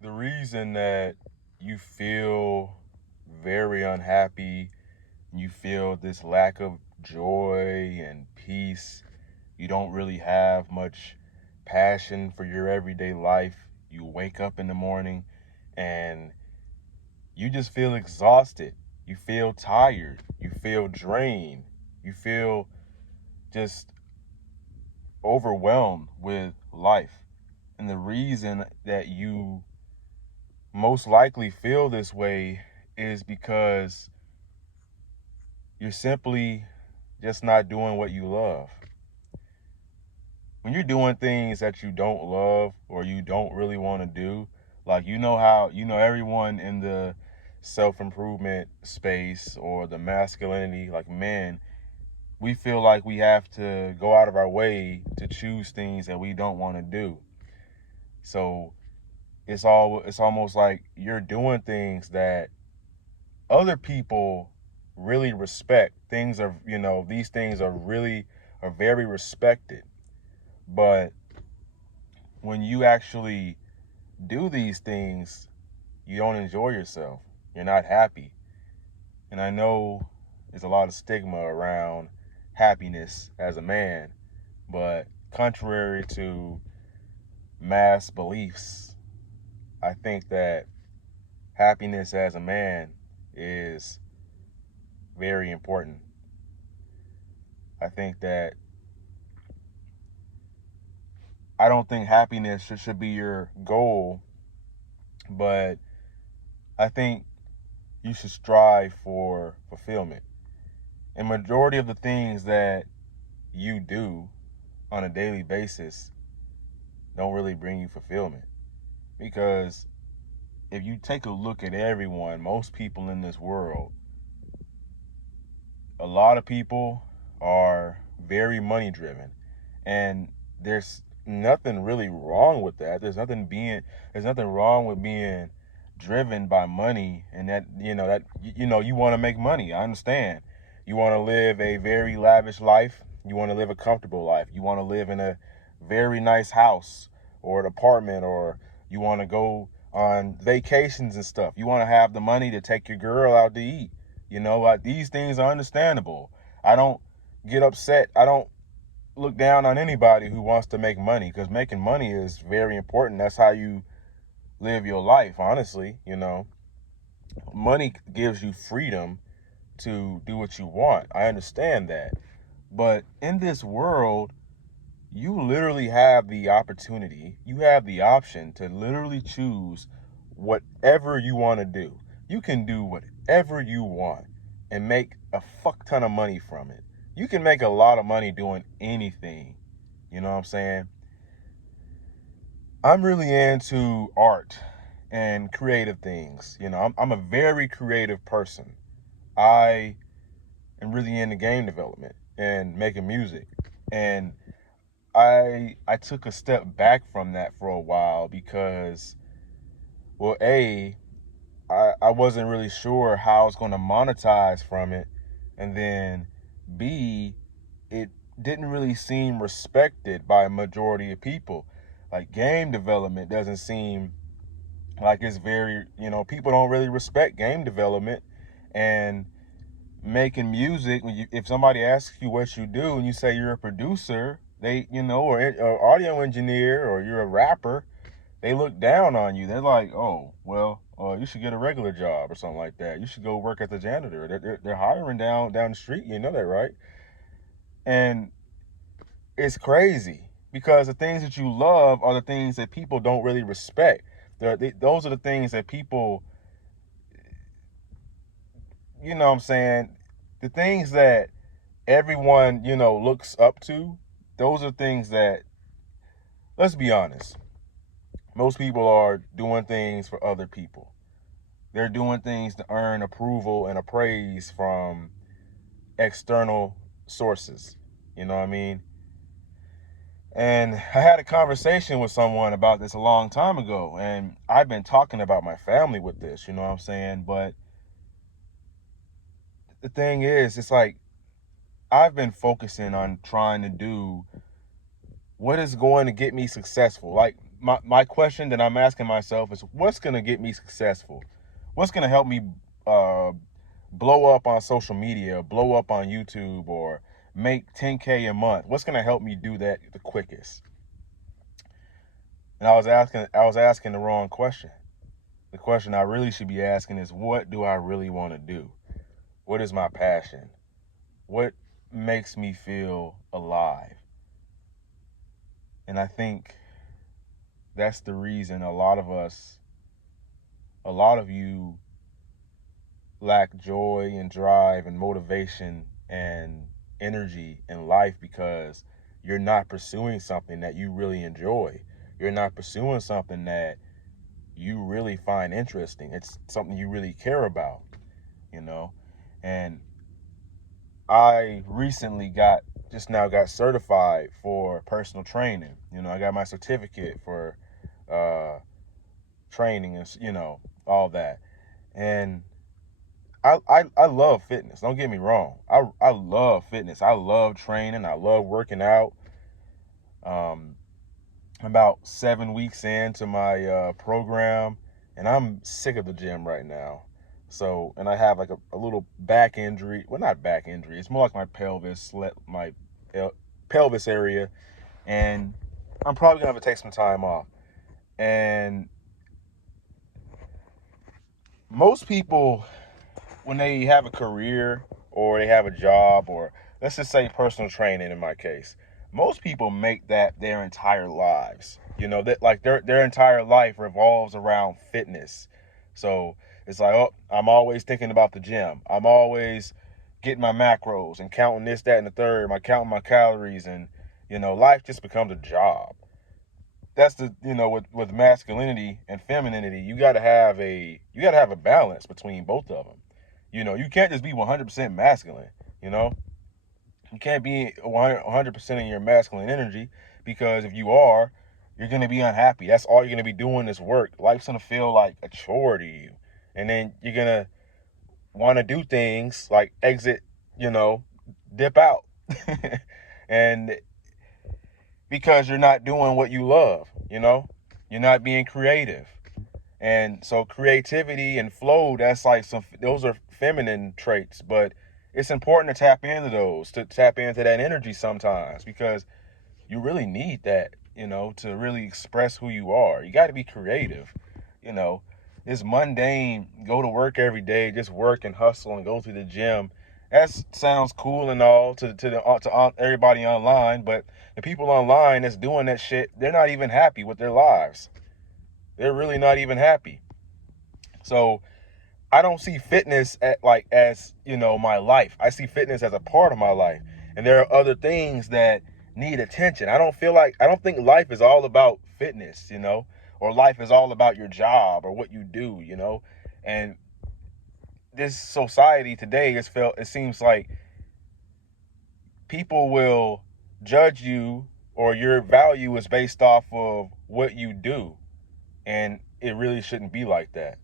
The reason that you feel very unhappy, you feel this lack of joy and peace, you don't really have much passion for your everyday life. You wake up in the morning and you just feel exhausted. You feel tired. You feel drained. You feel just overwhelmed with life. And the reason that you most likely feel this way is because you're simply just not doing what you love. When you're doing things that you don't love or you don't really want to do, like everyone in the self improvement space or the masculinity, like men, we feel like we have to go out of our way to choose things that we don't want to do. So it's almost like you're doing things that other people really respect. These things are very respected. But when you actually do these things, you don't enjoy yourself. You're not happy. And I know there's a lot of stigma around happiness as a man, but contrary to mass beliefs, I think that happiness as a man is very important. I think that I don't think happiness should be your goal, but I think you should strive for fulfillment. And majority of the things that you do on a daily basis don't really bring you fulfillment. Because if you take a look at everyone, most people in this world, a lot of people are very money driven. And there's nothing really wrong with that. There's nothing wrong with being driven by money and you want to make money. I understand. You want to live a very lavish life. You want to live a comfortable life. You want to live in a very nice house or an apartment, or you want to go on vacations and stuff. You want to have the money to take your girl out to eat. These things are understandable. I don't get upset. I don't look down on anybody who wants to make money, because making money is very important. That's how you live your life, honestly. Money gives you freedom to do what you want. I understand that. But in this world, you literally have the opportunity, you have the option to literally choose whatever you want to do. You can do whatever you want and make a fuck ton of money from it. You can make a lot of money doing anything. You know what I'm saying? I'm really into art and creative things. I'm a very creative person. I am really into game development and making music. And I took a step back from that for a while because, well, I wasn't really sure how I was going to monetize from it, and then B, it didn't really seem respected by a majority of people. Like, game development doesn't seem like it's very, people don't really respect game development. And making music, if somebody asks you what you do and you say you're a producer, or audio engineer, or you're a rapper, they look down on you. They're like, oh, well, you should get a regular job or something like that. You should go work as a janitor. They're hiring down the street. You know that, right? And it's crazy because the things that you love are the things that people don't really respect. Those are the things that people, you know what I'm saying, the things that everyone, looks up to. Those are things that, let's be honest, most people are doing things for other people. They're doing things to earn approval and appraise from external sources. You know what I mean? And I had a conversation with someone about this a long time ago, and I've been talking about my family with this, you know what I'm saying? But the thing is, it's like I've been focusing on trying to do what is going to get me successful. Like, my question that I'm asking myself is, what's going to get me successful? What's going to help me uh, blow up on social media, blow up on YouTube, or make 10K a month? What's going to help me do that the quickest? And I was asking the wrong question. The question I really should be asking is, what do I really want to do? What is my passion? What makes me feel alive? And I think that's the reason a lot of you lack joy and drive and motivation and energy in life, because you're not pursuing something that you really enjoy. You're not pursuing something that you really find interesting. It's something you really care about, you know? And I recently just now got certified for personal training. I got my certificate for uh, training and, all that. And I love fitness. Don't get me wrong. I love fitness. I love training. I love working out. Um, about 7 weeks into my program, and I'm sick of the gym right now. So, and I have like a little back injury. Well, not back injury. It's more like my pelvis area, and I'm probably gonna have to take some time off. And most people, when they have a career or they have a job, or let's just say personal training in my case, most people make that their entire lives. That like their entire life revolves around fitness. So it's like, oh, I'm always thinking about the gym. I'm always getting my macros and counting this, that, and the third. I counting my calories, and life just becomes a job. That's with masculinity and femininity, you gotta have a balance between both of them. You can't just be 100% masculine. You know, you can't be 100% in your masculine energy, because if you are, you're gonna be unhappy. That's all you're gonna be doing is work. Life's gonna feel like a chore to you, and then you're gonna want to do things like exit, dip out, and because you're not doing what you love. You're not being creative. And so creativity and flow, those are feminine traits, but it's important to tap into those, to tap into that energy sometimes, because you really need that, to really express who you are. You got to be creative. You know, it's mundane, go to work every day, just work and hustle and go to the gym. That sounds cool and all to everybody online, but the people online that's doing that shit, they're not even happy with their lives. They're really not even happy. So I don't see fitness as my life. I see fitness as a part of my life, and there are other things that need attention. I don't think life is all about fitness, or life is all about your job or what you do, and this society today it seems like people will judge you, or your value is based off of what you do, and it really shouldn't be like that.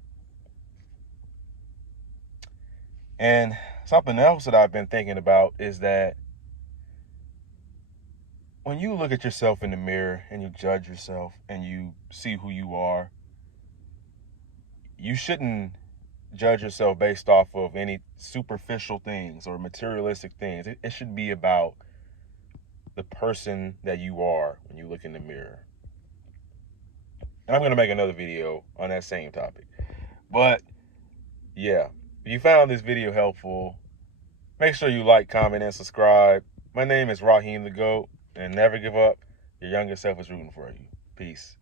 And something else that I've been thinking about is that when you look at yourself in the mirror and you judge yourself and you see who you are, you shouldn't judge yourself based off of any superficial things or materialistic things. It should be about the person that you are when you look in the mirror. And I'm going to make another video on that same topic. But yeah, if you found this video helpful, make sure you like, comment, and subscribe. My name is Raheem the GOAT, and never give up. Your younger self is rooting for you. Peace.